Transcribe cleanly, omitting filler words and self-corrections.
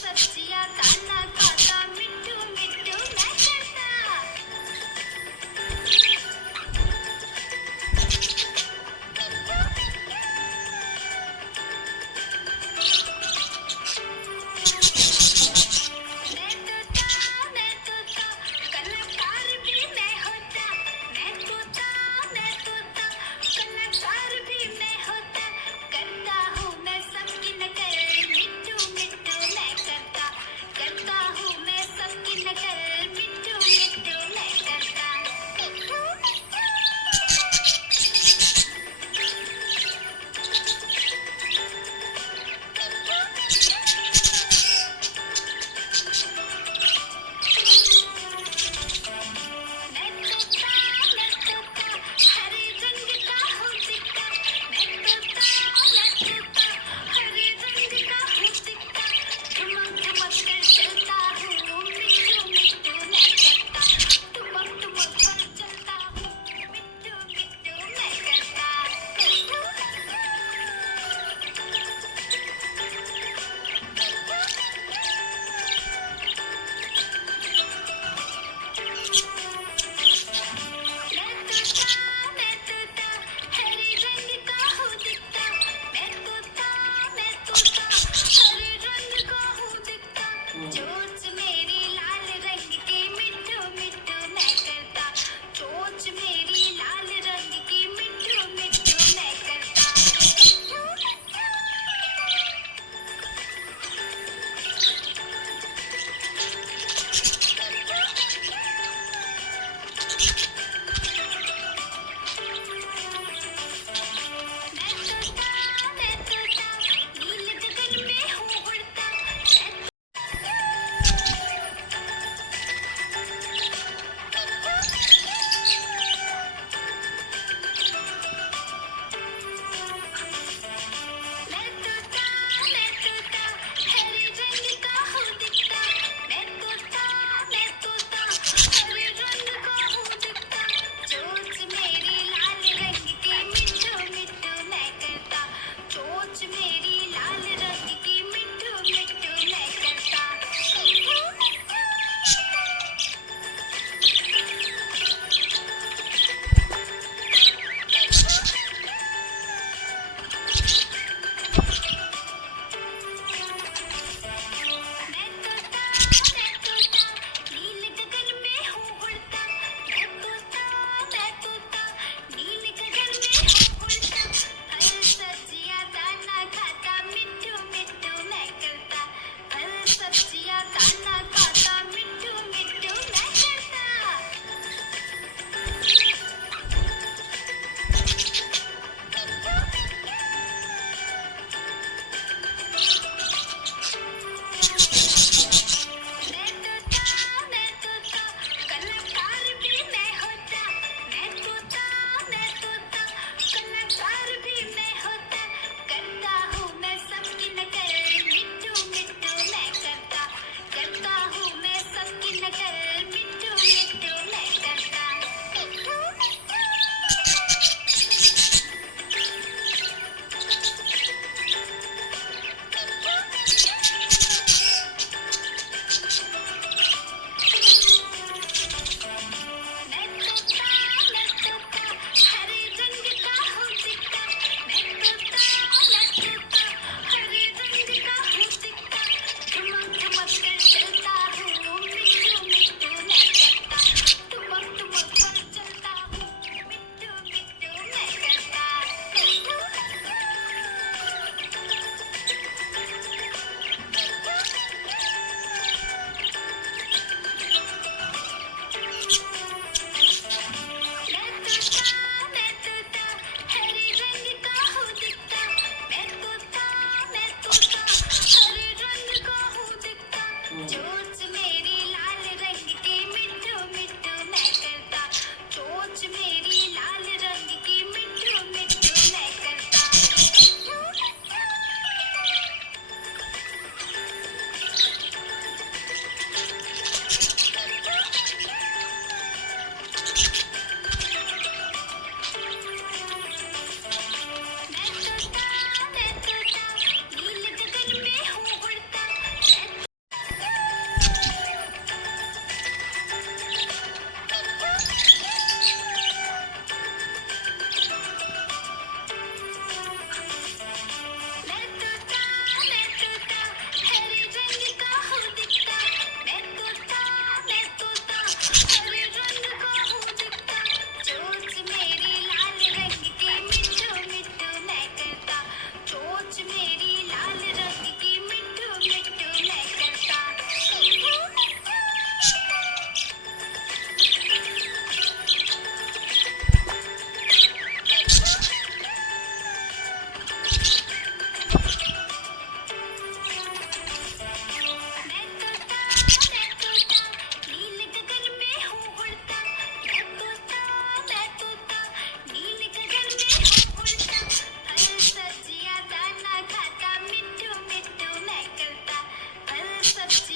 सब्जियां दाना खाता मिट्टू मिट्टू मैं करता। मैं तोता कलाकार भी मैं होता। मैं तोता कलाकार भी मैं होता। करता हूँ मैं सबकी नकल मिट्टू मिट्टू मैं करता। करता हूँ मैं सबकी नकल मिट्टू मिट्टू मैं करता। मैं तोता हरे रंग का हूँ दिखता। मैं तोता हरे रंग का हूँ दिखता। ठुमक ठुमक कर चलता हूँ मिट्टू मिट्टू मैं करता। ठुमक ठुमक कर चलता हूँ मिट्टू मिट्टू मैं करता। मैं तोता हरे रंग का हूँ दिखता। मैं तोता हरे रंग का हूँ दिखता। चोंच मेरी लाल रंग की मिट्टू मिट्टू मैं करता। चोंच मेरी लाल रंग की मिट्टू मिट्टू मैं करता। मैं तोता नील गगन में हूँ उड़ता। मैं तोता हरे रंग का हूँ दिखता। मैं तोता हरे रंग का हूँ दिखता। चोंच मेरी लाल रंग की मिट्टू मिट्टू मैं करता। चोंच मेरी लाल रंग की मिट्टू मिट्टू मैं करता। मैं तोता नील गगन में हूँ उड़ता। मैं तोता नील गगन में हूँ उड़ता। फल सब्जियां दाना खाता मिट्टू मिट्टू मैं करता। फल सब्जियां दाना खाता मिट्टू मिट्टू मैं करता। मैं तोता कलाकार भी मैं होता। मैं तोता कलाकार भी मैं होता। करता हूँ मैं सबकी नकल मिट्टू मिट्टू मैं करता। करता हूँ मैं सबकी नकल मिट्टू मिट्टू मैं करता। मैं तोता हरे रंग का हूँ दिखता। मैं तोता हरे रंग का हूँ दिखता। ठुमक ठुमक कर चलता हूँ मिट्टू मिट्टू मैं करता। ठुमक ठुमक कर चलता हूँ मिट्टू मिट्टू मैं करता। मैं तोता हरे रंग का हूँ दिखता। मैं तोता हरे रंग का हूँ दिखता। चोंच मेरी लाल रंग की मिट्टू मिट्टू मैं करता। चोंच मेरी लाल रंग की मिट्टू मिट्टू मैं करता। सच